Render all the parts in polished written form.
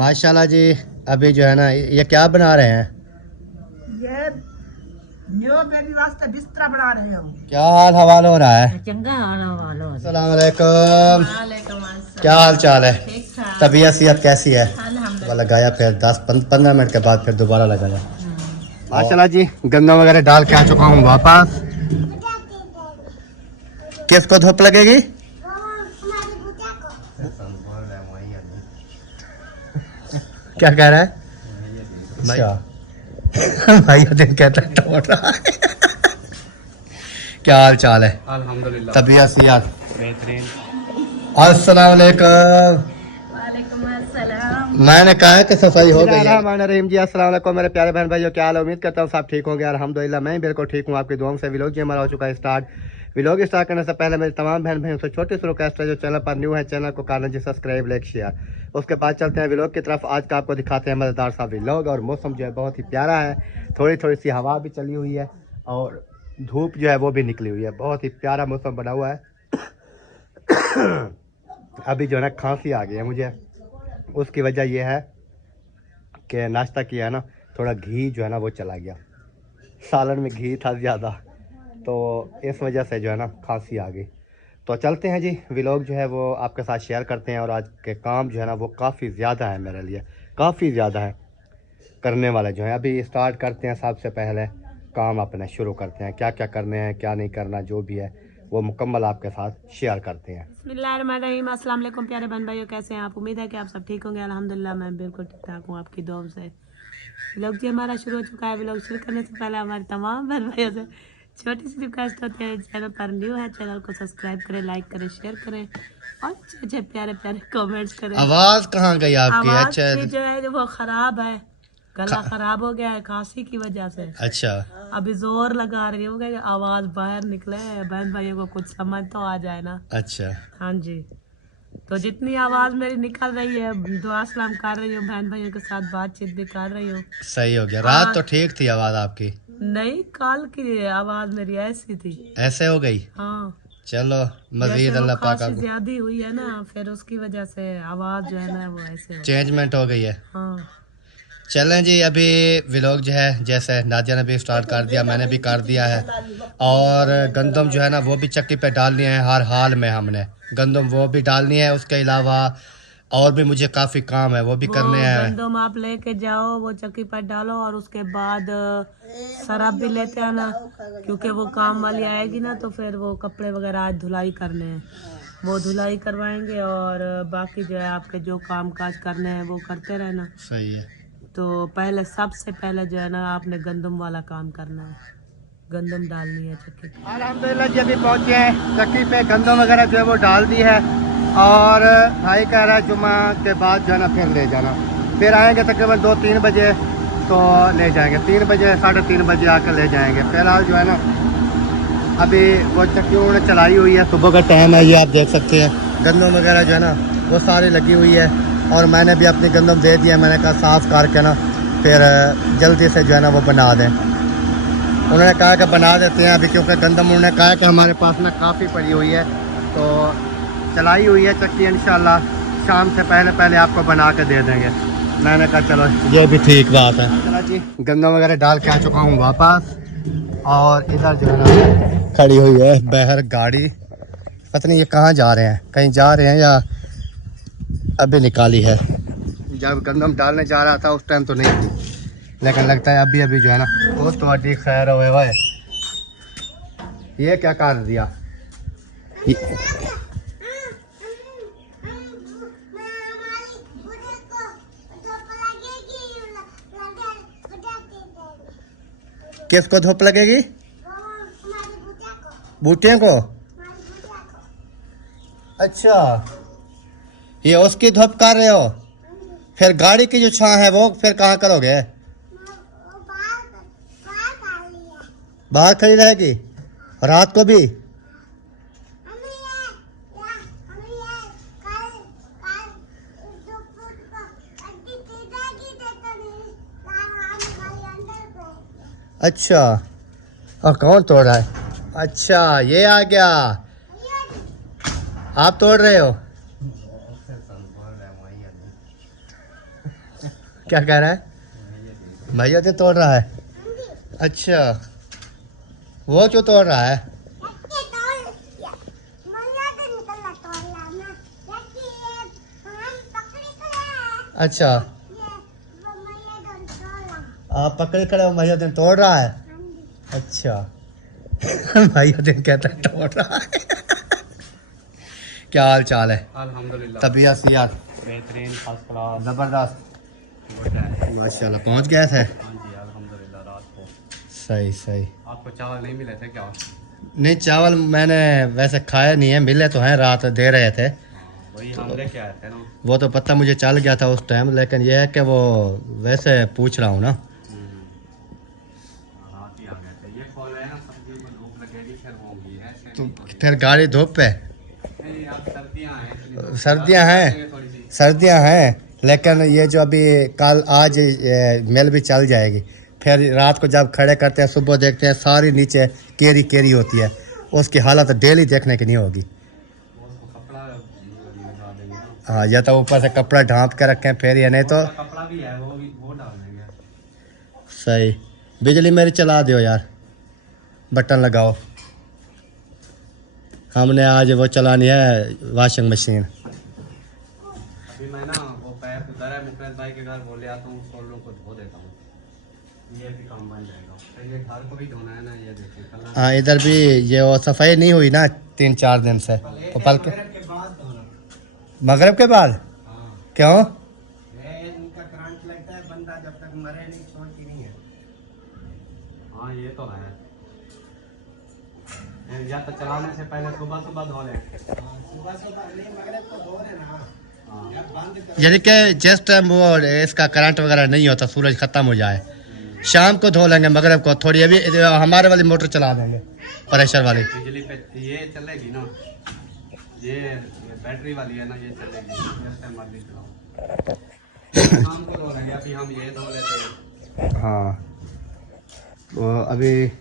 माशाल्लाह जी। अभी जो है ना ये क्या बना रहे हैं? ये न्यू बेबी वास्ते बिस्तरा बना रहे हो। क्या हाल हवाल हो रहा है? चंगा हाल हवाल हो। अस्सलाम वालेकुम। वालेकुम अस्सलाम। क्या हाल चाल है? ठीक ठाक। तबीयत सेहत कैसी है? वो अल्हम्दुलिल्लाह। लगाया फिर 10-15 मिनट के बाद फिर दोबारा लगाया। माशाल्लाह जी गंदम वगैरह डाल के आ चुका हूँ वापस। किसको धूप लगेगी? क्या कह रहा है? अच्छा भाई दिन कहता है तोड़ रहा है। क्या हाल चाल है? अल्हम्दुलिल्लाह तबीयत सेहत बेहतरीन। अस्सलाम वालेकुम। वालेकुम अस्सलाम। मैंने कहा है कि सफाई हो गई है। रहीम जी अस्सलाम वालेकुम मेरे प्यारे बहन भाइयों, क्या हाल है? उम्मीद करता हूँ सब ठीक होंगे। अल्हम्दुलिल्लाह मैं बिल्कुल ठीक हूँ। आपकी दुआओं से व्लॉग जी हमारा हो चुका है स्टार्ट। व्लॉग स्टार्ट करने से पहले मेरे तमाम बहन भाइयों से छोटी सी रिक्वेस्ट है, जो चैनल पर न्यू है चैनल को कर लीजिए सब्सक्राइब, लाइक, शेयर। उसके बाद चलते हैं व्लॉग की तरफ। आज का आपको दिखाते हैं मज़ेदार सा व्लॉग। और मौसम जो है बहुत ही प्यारा है, थोड़ी थोड़ी सी हवा भी चली हुई है और धूप जो है वो भी निकली हुई है। बहुत ही प्यारा मौसम बना हुआ है। अभी जो है ना खांसी आ गई है मुझे। उसकी वजह यह है कि नाश्ता किया है ना, थोड़ा घी जो है ना वो चला गया, सालन में घी था ज़्यादा, तो इस वजह से जो है ना खांसी आ गई। तो चलते हैं जी, व्लॉग जो है वो आपके साथ शेयर करते हैं। और आज के काम जो है ना वो काफ़ी ज़्यादा है मेरे लिए, काफ़ी ज़्यादा है करने वाला जो है। अभी स्टार्ट करते हैं, सबसे पहले काम अपने शुरू करते हैं। क्या क्या करने हैं क्या नहीं करना जो भी है वो मुकम्मल आपके साथ शेयर करते हैं। बिस्मिल्लाहिर्रहमानिर्रहीम। अस्सलाम वालेकुम प्यारे बहन भाइयों, कैसे हैं आप? उम्मीद है कि आप सब ठीक होंगे। अल्हम्दुलिल्लाह मैं बिल्कुल ठीक ठाक हूँ आपकी दुआओं से। व्लॉग जी हमारा शुरू हो चुका है। व्लॉग शुरू करने से पहले हमारे तमाम बहन भाइयों से छोटी सी रिक्वेस्ट होती है, चैनल पर न्यू है चैनल को सब्सक्राइब करें, लाइक करें, शेयर करें और अच्छे अच्छे प्यारे प्यारे कमेंट्स करें। आवाज़ कहाँ गई आपकी? आवाज़ अच्छा की जो है वो खराब है, गला खराब हो गया है खांसी की वजह से। अच्छा अभी जोर लगा रही हूँ कि आवाज बाहर निकले, बहन भाइयों को कुछ समझ तो आ जाए ना। अच्छा हाँ जी, तो जितनी आवाज मेरी निकल रही है दुआ सलाम कर रही हूँ, बहन भाइयों के साथ बातचीत भी कर रही हूँ। सही हो गया। रात तो ठीक थी आवाज़ आपकी, नहीं कल की आवाज मेरी ऐसी थी। ऐसे हो गई। हाँ, चलो मजीद जैसे वो अल्लाह पाक खांसी आपको ज्यादा हुई है ना, फिर उसकी वजह से आवाज जो है ना वो ऐसे हो। चेंजमेंट हो गई है। हाँ चलें जी, अभी व्लॉग जो है जैसे नादिया ने भी स्टार्ट कर दिया, मैंने भी कर दिया है। और गंदम जो है ना वो भी चक्की पे डालनी है हर हाल में, हमने गंदम वो भी डालनी है। उसके अलावा और भी मुझे काफ़ी काम है वो भी वो करने हैं। गंदम आप लेके जाओ, वो चक्की पर डालो और उसके बाद शराब भी लेते आना, क्योंकि वो काम वाली आएगी ना तो फिर वो कपड़े वगैरह आज धुलाई करने हैं, वो धुलाई करवाएंगे। और बाकी जो है आपके जो काम काज करने हैं वो करते रहना। सही है। तो पहले सबसे पहले जो है ना आपने गंदम वाला काम करना है, गंदम डालनी है चक्की पे। अल्हम्दुलिल्लाह जी अभी पहुँचे हैं चक्की पे, गंदम वगैरह जो है वो डाल दी है। और भाई कह रहा है जुमा के बाद जो है ना फिर ले जाना, फिर आएंगे तकरीबन 2-3 बजे तो ले जाएंगे, 3 बजे 3:30 बजे आकर ले जाएंगे। फिलहाल जो है ना अभी वो चक्की उन्होंने चलाई हुई है, सुबह का टाइम है, ये आप देख सकते हैं। गंदम वगैरह जो है ना वो सारी लगी हुई है और मैंने भी अपनी गंदम दे दिया। मैंने कहा साफ़ करके ना फिर जल्दी से जो है ना वो बना दें। उन्होंने कहा कि बना देते हैं अभी, क्योंकि गंदम उन्होंने कहा कि हमारे पास ना काफ़ी पड़ी हुई है, तो चलाई हुई है चक्की, इंशाल्लाह शाम से पहले पहले आपको बना के दे देंगे। मैंने कहा चलो ये भी ठीक बात है। चलो जी गंदम वगैरह डाल के आ चुका हूँ वापस। और इधर जो है ना खड़ी हुई है बहर गाड़ी, पता नहीं ये कहाँ जा रहे हैं, कहीं जा रहे हैं या अभी निकाली है। जब गंदम डालने जा रहा था उस टाइम तो नहीं थी, लेकिन लगता है अभी अभी जो है ना वो तो अड्डी खैर हुए हुआ है। ये क्या कर दिया? किसको धूप लगेगी? बूटियों को। अच्छा ये उसकी धूप कर रहे हो, फिर गाड़ी की जो छां है वो फिर कहाँ करोगे? बाहर खड़ी रहेगी रात को भी? अच्छा और कौन तोड़ रहा है? अच्छा ये आ गया, आप तोड़ रहे हो? क्या कह रहा है? भैया तो तोड़ रहा है। अच्छा, वो क्यों तोड़ रहा है? अच्छा, आप पकड़े खड़े हो, भैया दिन तोड़ रहा है। अच्छा भैया दिन कहता है तोड़ रहा है। क्या हाल चाल है? अल्हम्दुलिल्लाह, तबीयत सियात बेहतरीन, फर्स्ट क्लास। जबरदस्त, बढ़िया है। माशाल्लाह। पहुंच गए थे? हाँ जी, अल्हम्दुलिल्लाह। रात को सही सही। आपको चावल नहीं मिले थे क्या? नहीं, चावल मैंने वैसे खाया नहीं है, मिले तो हैं, रात दे रहे थे। वही हम लेके आए थे ना। वो तो पता मुझे चल गया था उस टाइम, लेकिन ये है कि वो वैसे पूछ रहा हूँ ना। रात ही आ गए थे। ये कॉल है ना, सब्जी को धूप लगेगी फिर होगी ऐसे तो नहीं होगी। फिर गाड़ी धूप पे? नहीं, अब सर्दियाँ हैं, इसलिए धूप सर्दियाँ ज़्यादा हैं, लगेगी थोड़ी सी। सर्दियाँ हैं, लेकिन ये जो अभी कल आज मिल भी चल जाएगी। फिर रात को जब खड़े करते हैं, सुबह देखते हैं सारी नीचे केरी केरी होती है। उसकी हालत डेली देखने की नहीं होगी। उसको कपड़ा लगा देंगे ना। हाँ, या तो ऊपर से कपड़ा ढांप के रखें फिर, या नहीं तो उसका कपड़ा भी है, वो डाल देंगे। सही। बिजली मेरी चला दो यार, बटन लगाओ। हमने आज वो चलानी है वॉशिंग मशीन। अभी मैं ना वो पैर उधर है, मुकेश भाई के घर बोले आता हूँ, सोलों को धो देता हूँ। ये भी काम बन जाएगा। तो ये घर को भी धोना है ना, ये देखिए कल। हाँ, इधर भी ये वो सफाई नहीं हुई ना 3-4 दिन से, तो पल के के बाद धोना। मगरिब के बाद। हाँ, क्यों? ये इनका करंट लगता है, बंदा जब तक मरे नहीं छोड़ती नहीं है। हाँ, ये तो है। या तो चलाने से पहले सुबह सुबह धो लें। सुबह सुबह नहीं, मगरिब को धो लेना। हाँ, बंद कर। यानी कि जिस टाइम वो इसका करंट वगैरह नहीं होता, सूरज खत्म हो जाए, शाम को धो लेंगे, मगरिब को थोड़ी अभी हमारे वाली मोटर चला देंगे, प्रेशर वाली। बिजली पे ये चलेगी ना, ये बैटरी वाली है ना, ये चलेगी। जैसे मर्जी चलाओ। शाम को धो लेंगे, अभी हम ये धो लेते हैं। हाँ, तो अभी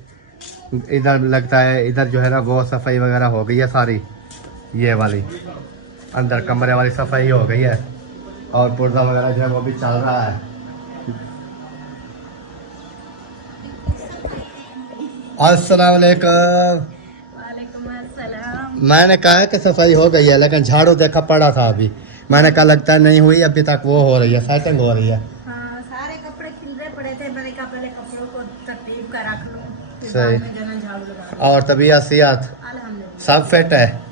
इधर लगता है, इधर जो है ना वो सफाई वगैरह हो गई है सारी, ये वाली अंदर कमरे वाली सफाई हो गई है, और पुर्जा वगैरह जो है वो भी चल रहा है। अस्सलाम वालेकुम। वालेकुम अस्सलाम। मैंने कहा कि सफाई हो गई है, लेकिन झाड़ू देखा पड़ा था अभी, मैंने कहा लगता है नहीं हुई अभी तक, वो हो रही है, सेटिंग हो रही है। हाँ, सारे कपड़े खिलरे पड़े थे, मैंने कहा पहले कपड़ों को तरतीब कर रख लूं, फिर सही। बाद में जो है झाड़ू लगा दूं। और तबीयत सियात अल्हम्दुलिल्लाह, सब फिट है? सब ठीक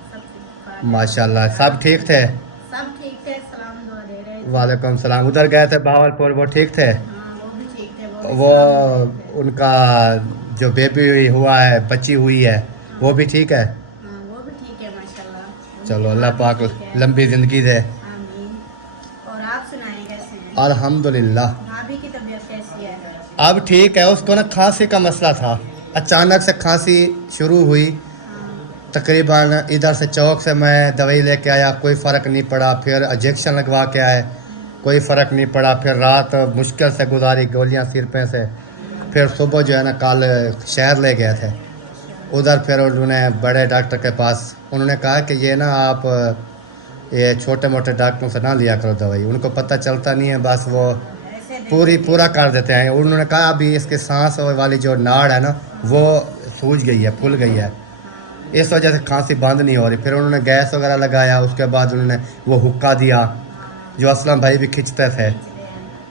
है। माशाल्लाह, सब ठीक थे? सब ठीक थे, सलाम दुआ दे रहे थे। वालेकुम सलाम। उधर गए थे भावलपुर, वो ठीक थे? हाँ, वो भी ठीक थे। वो भी वो सलाम दे रहे थे। उनका जो बेबी हुआ है, बच्ची हुई है, वो भी ठीक है? हाँ, वो भी ठीक है माशाल्लाह। चलो, अल्लाह पाक ठीक है। लंबी ज़िंदगी दे। आमीन। और आप सुनाएं कैसे हैं? अल्हम्दुलिल्लाह। भाभी की तबीयत कैसी है? अब ठीक है, उसको ना खांसी का मसला था, अचानक से खांसी शुरू हुई। हाँ, तकरीबन इधर से चौक से मैं दवाई लेके आया, कोई फ़र्क नहीं पड़ा। फिर इंजेक्शन लगवा के आए, कोई फ़र्क नहीं पड़ा। फिर रात मुश्किल से गुजारी गोलियां सिर पे से। फिर सुबह जो है ना कल शहर ले गए थे, उधर फिर उन्होंने बड़े डॉक्टर के पास, उन्होंने कहा कि ये ना आप ये छोटे मोटे डॉक्टरों से ना लिया करो दवाई, उनको पता चलता नहीं है, बस वो ऐसे पूरा कर देते हैं। उन्होंने कहा अभी इसके सांस वाली जो नाड़ है ना वो सूज गई है, फूल गई है, इस वजह से खांसी बंद नहीं हो रही। फिर उन्होंने गैस वगैरह लगाया, उसके बाद उन्होंने वो हुक्का दिया जो असलम भाई भी खींचते थे,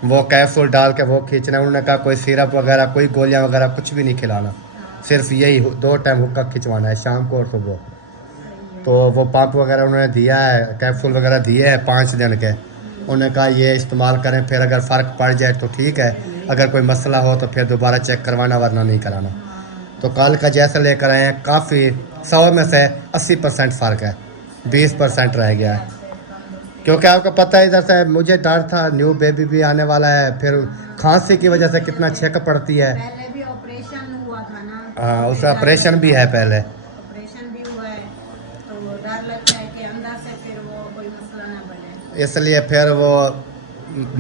वो कैप्सूल डाल के वो खींचना। उन्होंने कहा कोई सिरप वगैरह, कोई गोलियां वगैरह कुछ भी नहीं खिलाना, सिर्फ यही 2 टाइम हुक्का खिंचवाना है, शाम को और सुबह। तो वो पंप वगैरह उन्होंने दिया है, कैप्सूल वगैरह दिए हैं 5 दिन के। उन्होंने कहा ये इस्तेमाल करें, फिर अगर फ़र्क पड़ जाए तो ठीक है, अगर कोई मसला हो तो फिर दोबारा चेक करवाना, वरना नहीं कराना। तो कल का जैसे लेकर आए हैं, काफ़ी 100 में से 80% फ़र्क है, 20% रह गया है। क्योंकि आपको पता है इधर से मुझे डर था, न्यू बेबी भी आने वाला है, फिर खांसी की वजह से कितना छेक पड़ती है। पहले भी ऑपरेशन हुआ था ना। हाँ, उसका ऑपरेशन भी है पहले। ऑपरेशन भी हुआ है, तो डर लगता है कि अंदर से फिर वो कोई मसला ना बने। इसलिए फिर वो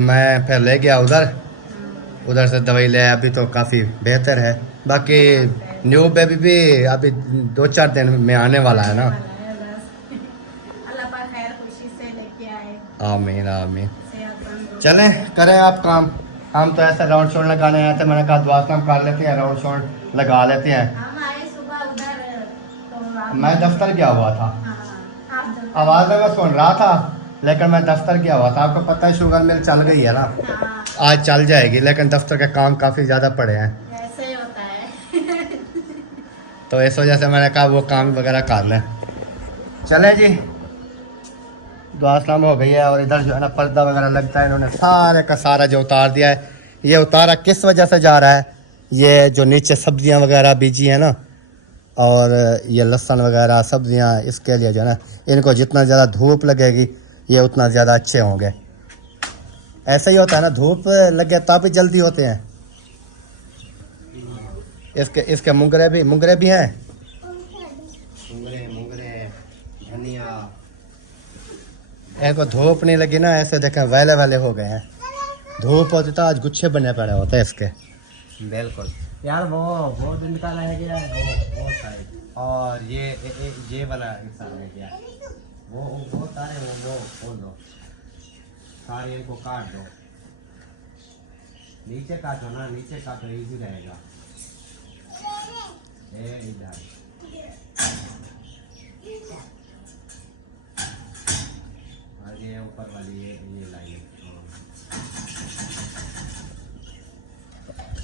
मैं फिर ले गया उधर, उधर से दवाई ले आया, अभी तो काफ़ी बेहतर है। बाकी न्यू बेबी भी अभी 2-4 दिन में आने वाला है ना। अल्लाह पाक खैर खुशी से लेके आए, आमीन आमीन। सेहतमंद चलें करें आप काम। हम तो ऐसे राउंड शॉट लगाने आए थे, मैंने कहा दुआ काम कर लेते हैं, राउंड शॉट लगा लेते हैं। हम आए सुबह उधर तो आप मैं दफ्तर गया हुआ था, हाँ आप दफ्तर आवाज़ में मैं सुन रहा था, लेकिन मैं दफ्तर गया हुआ था। आपको पता है शुगर मिल चल गई है ना, हाँ आज चल जाएगी, लेकिन दफ्तर के काम काफ़ी ज़्यादा पड़े हैं, ऐसे ही होता है। तो इस वजह से मैंने कहा वो काम वगैरह कर लें। चलें जी, दुआ सलाम हो गई है। और इधर जो है ना पर्दा वगैरह लगता है, इन्होंने सारे का सारा जो उतार दिया है। ये उतारा किस वजह से जा रहा है, ये जो नीचे सब्जियां वगैरह बीजी है ना, और ये लहसुन वगैरह सब्जियां, इसके लिए जो है ना इनको जितना ज़्यादा धूप लगेगी ये उतना ज़्यादा अच्छे होंगे। ऐसा ही होता है ना, धूप लगे तब भी जल्दी होते हैं। इसके इसके मुंगरे भी हैं, मुंगरे धनिया। इनको धूप नहीं लगी ना, ऐसे देखें वेले वेले हो गए हैं। धूप होती तो आज गुच्छे बने पड़े होते इसके। बिल्कुल यार, वो दिन का रह गया वो साइड, और ये वाला हिस्सा रह गया। वो सारे वो खोल दो, सारे इनको काट दो, नीचे काटो ना, नीचे काटो इजी रहेगा। इधर ये ऊपर वाली ये लाइन।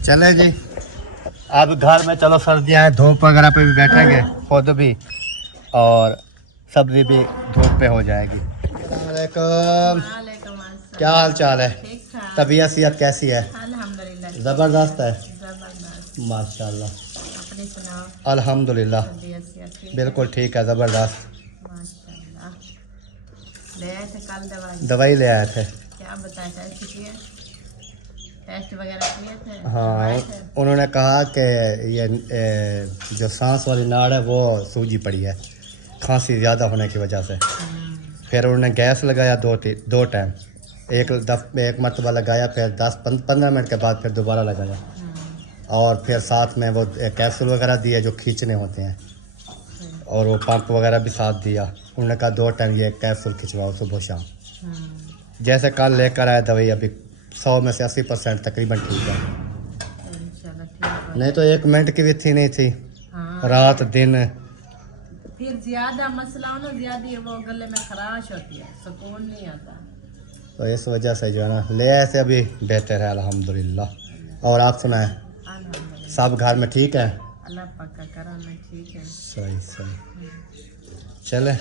चले जी, अब घर में चलो, सर्दियाँ हैं, धूप वगैरह पे भी बैठेंगे खुद भी, और सब्जी भी धूप पे हो जाएगी। वालेकुम, क्या हाल चाल है? तबीयत सेहत कैसी है? अल्हम्दुलिल्लाह ज़बरदस्त है, जबरदस्त। माशाल्लाह। अपनी सुनाओ, अल्हम्दुलिल्लाह तबीयत सेहत ठीक है? बिल्कुल ठीक है, ज़बरदस्त। माशाल्लाह। ले आए थे कल दवाई ले आए थे। क्या बताया, टेस्ट किए, टेस्ट वगैरह किए थे? हाँ, आए थे? उन्होंने कहा कि ये जो सांस वाली नाड़ है वो सूजी पड़ी है, खांसी ज़्यादा होने की वजह से। फिर उन्होंने गैस लगाया दो टाइम, एक मरतबा लगाया, फिर 10-15 मिनट के बाद फिर दोबारा लगाया, और फिर साथ में वो कैप्सूल वगैरह दिए जो खींचने होते हैं, और वो पंप वगैरह भी साथ दिया। उन्होंने कहा 2 टाइम ये कैप्सूल खिंचवाओ सुबह शाम। जैसे कल लेकर आया दवाई, अभी 100 में से 80% तकरीबन ठीक है। इंशाल्लाह ठीक है। नहीं तो 1 मिनट की भी थी नहीं थी, हाँ। रात दिन। फिर ज्यादा मसला हो ना, ज्यादा वो गले में खराश होती है, सुकून नहीं आता। तो इस वजह से जो है ना ले ऐसे अभी बेहतर है अल्हम्दुलिल्लाह। और आप सुनाएं, अल्हम्दुलिल्लाह, सब घर में ठीक है? अल्लाह पक्का करा मैं ठीक है। सही सही। चले,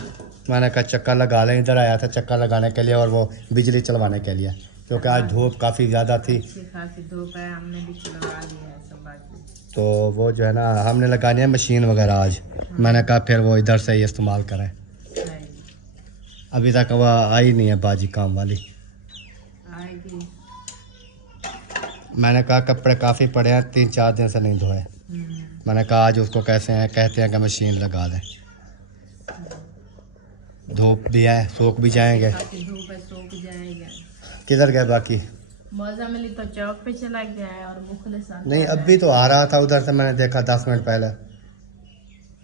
मैंने कहा चक्कर लगा लें, इधर आया था चक्कर लगाने के लिए और वो बिजली चलवाने के लिए, क्योंकि आज धूप काफ़ी ज़्यादा थी। अच्छी खासी धूप है, हमने भी चलवा ली है सुबह की। तो वो जो है ना हमने लगानी है मशीन वगैरह आज। मैंने कहा फिर वो इधर से ही इस्तेमाल करें। नहीं, अभी तक वो आई नहीं है बाजी काम वाली। आएगी। मैंने कहा कपड़े काफ़ी पड़े हैं, 3-4 दिन से नहीं धोए। मैंने कहा आज उसको कैसे हैं, कहते हैं कि मशीन लगा दें, धूप भी है, सूख भी जाएंगे। काफी धूप है, सूख जाएगा। किधर गए बाकी? मौजा मिली तो चौक पे चला गया है, और मुखले साथ नहीं, अभी तो आ रहा था उधर से, मैंने देखा 10 मिनट पहले।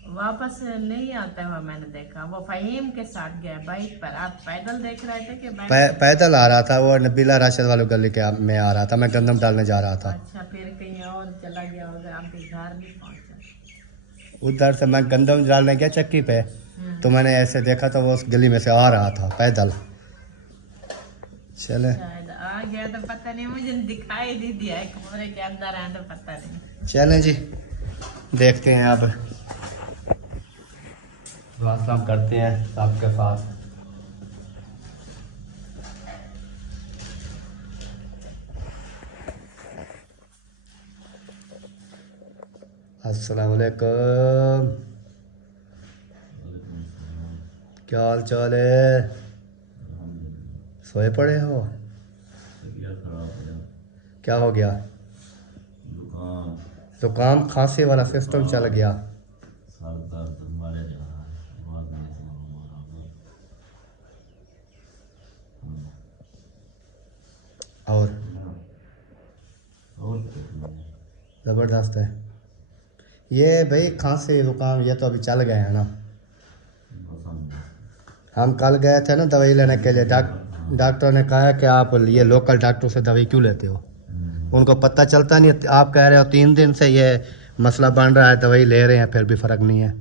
वापस नहीं आता हुआ मैंने देखा, वो फहीम के साथ गया बाइक पर। आप पैदल देख रहे थे कि बाइक? पैदल आ रहा था, वो नबीला राशिद वाली गली के में आ रहा था, मैं गंदम डालने जा रहा था। अच्छा, फिर कहीं और चला गया होगा, आपके घर नहीं पहुंचा। उधर से मैं गंदम डालने गया चक्की पे, तो मैंने ऐसे देखा तो वो उस गली में से आ रहा था पैदल। चले, शायद आ गया तो पता नहीं, मुझे दिखाई नहीं दिया, कमरे के अंदर आया तो पता नहीं। चलें जी, देखते हैं अब, दुआ सलाम करते हैं सबके साथ। अस्सलाम वालेकुम, क्या हाल चाल है? सोए पड़े हो? क्या हो गया? जुकाम खांसी वाला सिस्टम चल गया। और ज़बरदस्त है ये भाई, खांसी जुकाम ये तो अभी चल गए हैं ना। हम कल गए थे ना दवाई लेने के लिए, डॉक्टर ने कहा कि आप ये लोकल डॉक्टर से दवाई क्यों लेते हो। उनको पता चलता नहीं, आप कह रहे हो 3 दिन से ये मसला बन रहा है, दवाई ले रहे हैं फिर भी फ़र्क नहीं है।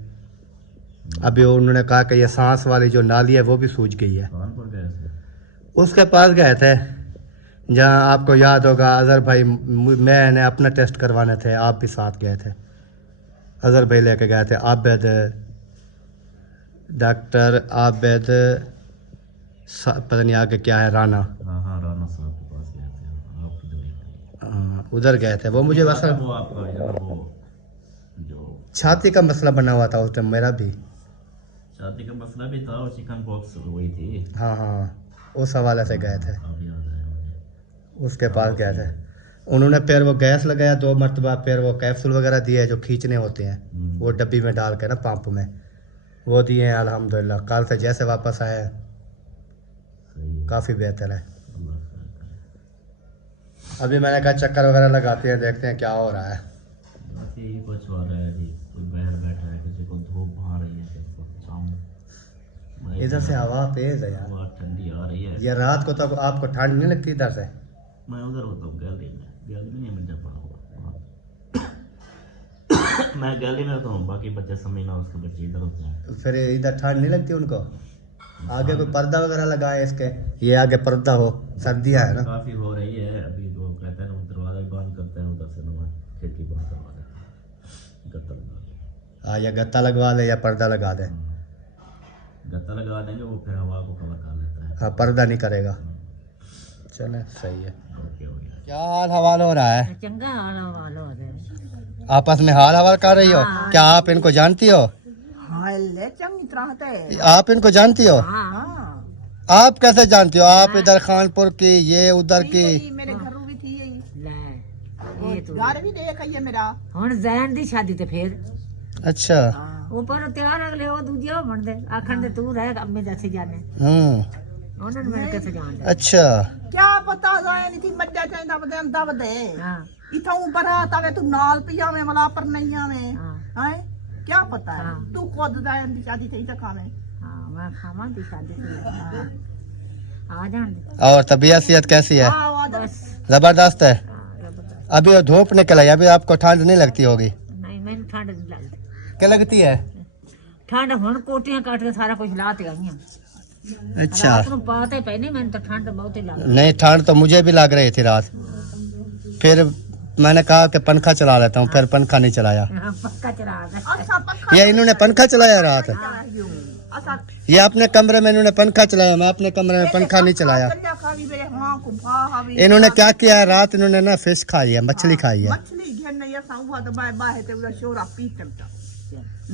अभी उन्होंने कहा कि ये सांस वाली जो नाली है वो भी सूज गई है। उसके पास गए थे जहाँ आपको याद होगा अजहर भाई, मैंने अपना टेस्ट करवाने थे, आप भी साथ गए थे। अजहर भाई लेके गए थे, आबिद, डॉक्टर आबिद, पता नहीं आगे क्या है, राना। हाँ राना साहब के पास गए थे, आपकी दवाई उधर गए थे। वो मुझे बस वो आपका यार वो जो छाती का मसला बना हुआ था उस टाइम मेरा भी। शादी का मसला भी था और चिकन पॉक्स हुई थी। हाँ उस हवाले से गए थे, अब याद आया मुझे। उसके पास गए थे। उन्होंने फिर वो गैस लगाया 2 मरतबा, फिर वो कैप्सूल वगैरह दिए जो खींचने होते हैं, वो डब्बी में डाल के ना पंप में, वो दिए हैं। अल्हम्दुलिल्लाह कल से जैसे वापस आए सही है, काफ़ी बेहतर है। अल्लाह खैर करे। अभी मैंने कहा चक्कर वगैरह लगाते हैं, देखते हैं क्या हो रहा है। बस यही कुछ हो रहा है जी, कोई बाहर बैठा है, किसी को धूप आ रही है, किसी को शाम। इधर से हवा तेज़ है यार, हवा ठंडी आ रही है। ये रात को तो आपको ठंड नहीं लगती इधर से? मैं उधर होता हूँ गैलरी में, गैलरी में जब पड़ा हुआ मैं गैलरी में होता हूँ, बाकी बच्चे समीना उसके बच्चे इधर होते हैं। फिर इधर ठंड नहीं लगती उनको? आगे कोई पर्दा वगैरह लगाए इसके, ये आगे पर्दा हो, सर्दियाँ है ना। काफ़ी हो रही है अभी, वो कहते हैं ना दरवाजा भी बंद करते हैं, उधर से ना खिड़की बंद करवा देते हैं, गत्ता लगा देते हाँ, या गत्ता लगवा दे या पर्दा लगा दे। हैं। गत्ता लगा देंगे वो फिर हवा को कवर कर लेता है। हाँ, पर्दा नहीं करेगा। चले सही है। ओके हो गया। क्या हाल हवाल हो रहा है? चंगा हाल हवाल हो रहा आपस में हाल हवाल कर रही हो? क्या आप इनको जानती हो? चंगी तरह से। आप इनको जानती हो? हाँ, आप कैसे जानती हो? आप इधर खानपुर की, ये उधर की। मेरे घरों भी थी यही, ले ये तो घर भी देख है मेरा। हुन जैन दी शादी ते फिर अच्छा। ऊपर त्यार अगले वो दूजे हो बन दे आखन दे तू रह अम्मी जैसे जाने ਉਹਨਾਂ ਨੂੰ ਮੈਂ ਕਿੱਥੇ ਜਾਣਦਾ। अच्छा। क्या पता जाए नहीं थी मज्जा चाहता बदे अंदा बदे ਹਾਂ इथों बरात आवे तू नाल पियावे मला पर नहीं आवे ਹਾਂ हैं क्या पता है हाँ। तू खुद जाए दी शादी थी तो खावे। ਹਾਂ ਮੈਂ ਖਾਵਾਂ ਦੀ ਸ਼ਾਦੀ ਤੇ ਆ ਜਾਣ ਦੇ और तबीयत सेहत कैसी है? हाँ वादा ਬਸ जबरदस्त है। ਜ਼ਬਰਦਸਤ। अभी वो धूप निकल आई, अभी आपको ठंड नहीं लगती होगी? ਨਹੀਂ ਮੈਨੂੰ ਠੰਡ ਨਹੀਂ ਲੱਗਦੀ। क्या लगती है? ਠੰਡ ਹੁਣ ਕੋਟੀਆਂ ਕੱਟ ਕੇ ਸਾਰਾ ਕੁਝ ਲਾ ਤੇ ਆਈਆਂ। अच्छा। ਰਾਤ ਨੂੰ ਪਾ ਤੇ ਪੈਣੀ ਮੈਨੂੰ ਤਾਂ ਠੰਡ ਬਹੁਤ ਹੀ ਲੱਗਦੀ। नहीं, ठंड तो मुझे भी लग रही थी रात। फिर मैंने कहा कि पंखा चला लेता हूँ, फिर पंखा नहीं चलाया। ਹਾਂ ਪੱਕਾ ਚਰਾ ਦੇ। अच्छा पक्का ये इन्होंने पंखा चलाया रात? अच्छा ये अपने कमरे में इन्होंने पंखा चलाया, मैं अपने कमरे में पंखा नहीं चलाया। खावी मेरे हाँ कुफा हावी इन्होंने क्या किया है, रात इन्होंने ना फिश खाई है, मछली खाई है। मछली घेन नहीं ऐसा हुआ तो बाय बाय ते उड़ा शोरा पीटम ता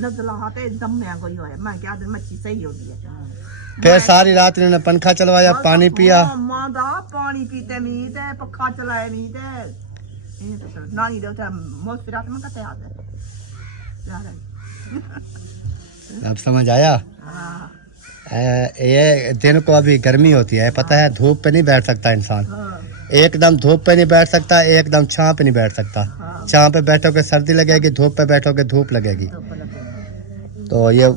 नजला हाथे दम में कोई होए मैं क्या दिन मच्छी सही होती है। फिर सारी रात इन्होंने पंखा चलवाया, पानी पिया। मां दा पानी पीते नहीं ते पक्का चलाए नहीं ते ये तो ना ही दो मोस्ट रात में कते आते यार। अब समझ आया? हाँ ये दिन को अभी गर्मी होती है, पता है, धूप पे नहीं बैठ सकता इंसान। हाँ एकदम धूप पे नहीं बैठ सकता, एकदम छांव पे नहीं बैठ सकता। छांव पे बैठोगे सर्दी लगेगी, धूप पे बैठोगे धूप लगेगी। तो ये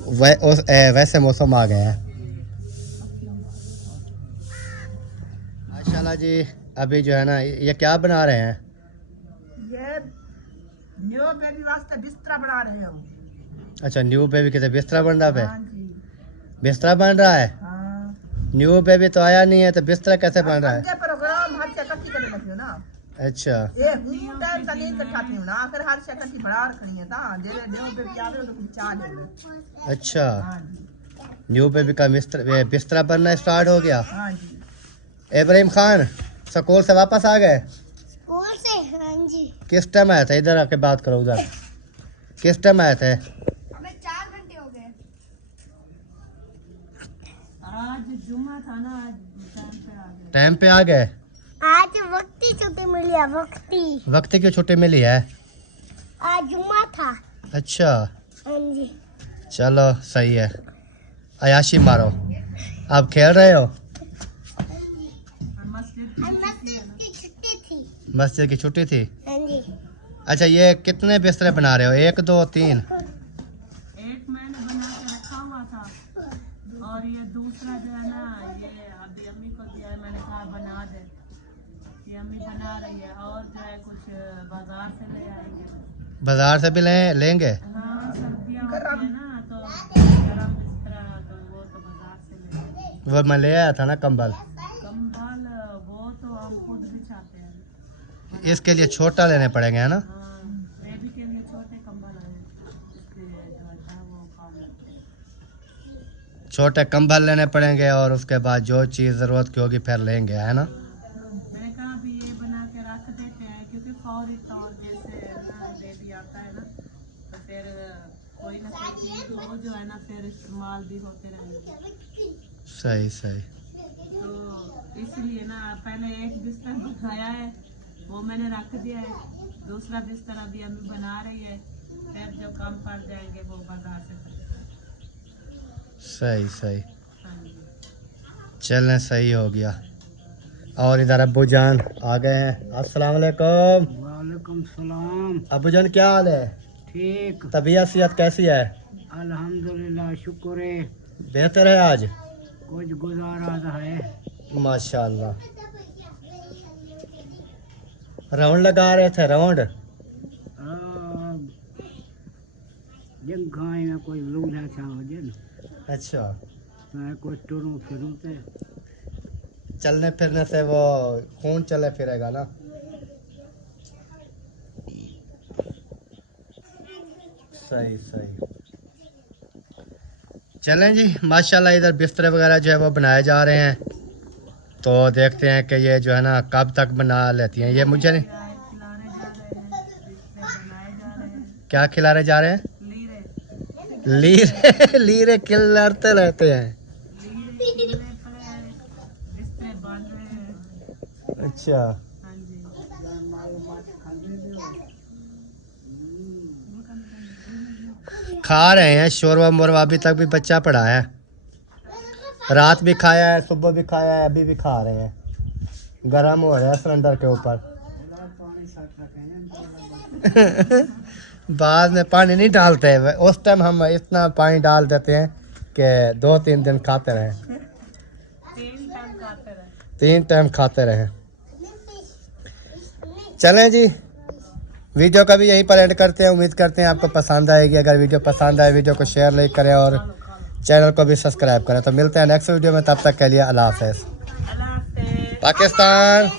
वैसे मौसम आ गए हैं माशाल्लाह जी। अभी जो है ना, ये क्या बना रहे हैं? ये न्यू बेबी वास्ते बिस्तरा बना रहे हो। अच्छा, न्यू बेबी के बिस्तरा बन रहा है? हाँ जी बिस्तरा बन रहा है? हाँ न्यू बेबी तो आया नहीं है, तो बिस्तरा कैसे बन रहा है? ये प्रोग्राम हर जगह की करने लगी हो ना अच्छा। ये हूं टाइम तक नहीं खाती हूं ना आखिर हर जगह की बना रखनी है ता जेरे न्यू बेबी आवे तो कुछ चाह ले। अच्छा, हाँ जी न्यू बेबी का बिस्तरा बनना स्टार्ट हो गया। हाँ जी इब्राहिम खान स्कूल से वापस आ गए? स्कूल से हाँ जी। किस टाइम आए थे? इधर आके बात करो, उधर किस टाइम आए थे? हमें 4 घंटे हो गए। आज जुम्मा था ना, आज टाइम पे आ गए? आज वक्ती छुट्टी मिली है, वक्त की छुट्टी मिली है? आज जुम्मा था। अच्छा, हाँ जी। चलो सही है। अयाशी मारो। आप खेल रहे हो? मस्जिद की छुट्टी थी। मस्जिद की छुट्टी थी? हाँ जी। अच्छा, ये कितने बिस्तरे बना रहे हो? 1 2 3? एक मैंने बना के रखा हुआ था और ये दूसरा जो है ना, ये अभी अम्मी को दिया है रही है और जो है कुछ बाजार से ले आएंगे। बाजार से भी लेंगे। हाँ सर्दियाँ होती है ना तो गरम बिस्तरा तो वो तो बाजार से ले आएंगे। वो मैं ले आया था ना कंबल, कंबल वो तो हम खुद भी चाहते हैं। इसके लिए छोटा लेने पड़ेंगे है ना। हाँ बेबी के लिए छोटे कंबल है इसके जो है वो काम लगते हैं। छोटे कंबल लेने पड़ेंगे और उसके बाद जो चीज़ ज़रूरत की होगी फिर लेंगे है ना। मैंने कहा अभी ये बना के रख देते हैं क्योंकि फौरी तौर जैसे ना बेबी आता है ना तो फिर कोई ना कोई चीज़ वो जो है ना फिर इस्तेमाल भी होते रहेंगे। सही सही। तो इसलिए ना पहले एक बिस्तर बनाया है वो मैंने रख दिया है, दूसरा बिस्तर अभी अम्मी बना रही है, फिर जो कम पड़ जाएंगे वो बाजार से खरीदेंगे। सही सही। हाँ जी। चलने सही हो गया। और इधर अब्बू जान आ गए हैं। अस्सलाम वालेकुम। वालेकुम सलाम। अब्बू जान क्या हाल है? ठीक, तबीयत सेहत कैसी है? अल्हम्दुलिल्लाह, शुक्र है। बेहतर है आज? कुछ गुजारा है। माशाल्लाह। राउंड लगा रहे थे? राउंड जब गाय में कोई लूल है हो जाए ना, अच्छा। मैं कोई टूरूं फिरूं ते चलने फिरने से वो खून चले फिरेगा ना। सही सही। चलें जी, माशाल्लाह इधर बिस्तर वगैरह जो है वो बनाए जा रहे हैं, तो देखते हैं कि ये जो है ना कब तक बना लेती हैं। ये मुझे नहीं खिलाने जा रहे हैं, बिस्तर बनाए जा रहे हैं। क्या खिलाने जा रहे हैं? लीरे लीरे लीरे खिलाते रहते हैं। लीरे पड़े हैं, बिस्तर बन रहे हैं। अच्छा। हाँ जी। खा रहे हैं शोरबा मोरबा, अभी तक भी बच्चा पड़ा है। रात भी खाया है, सुबह भी खाया है, अभी भी खा रहे हैं। गर्म हो रहा है सिलेंडर के ऊपर। बाद में पानी नहीं डालते हैं, उस टाइम हम इतना पानी डाल देते हैं कि 2-3 दिन खाते रहें। 3 टाइम खाते रहें। चलें जी, वीडियो का भी यहीं पर एंड करते हैं। उम्मीद करते हैं आपको पसंद आएगी। अगर वीडियो पसंद आए वीडियो को शेयर लाइक करें और चैनल को भी सब्सक्राइब करें। तो मिलते हैं नेक्स्ट वीडियो में, तब तक के लिए अल्लाह हाफ़िज़। अल्लाह हाफ़िज़। पाकिस्तान।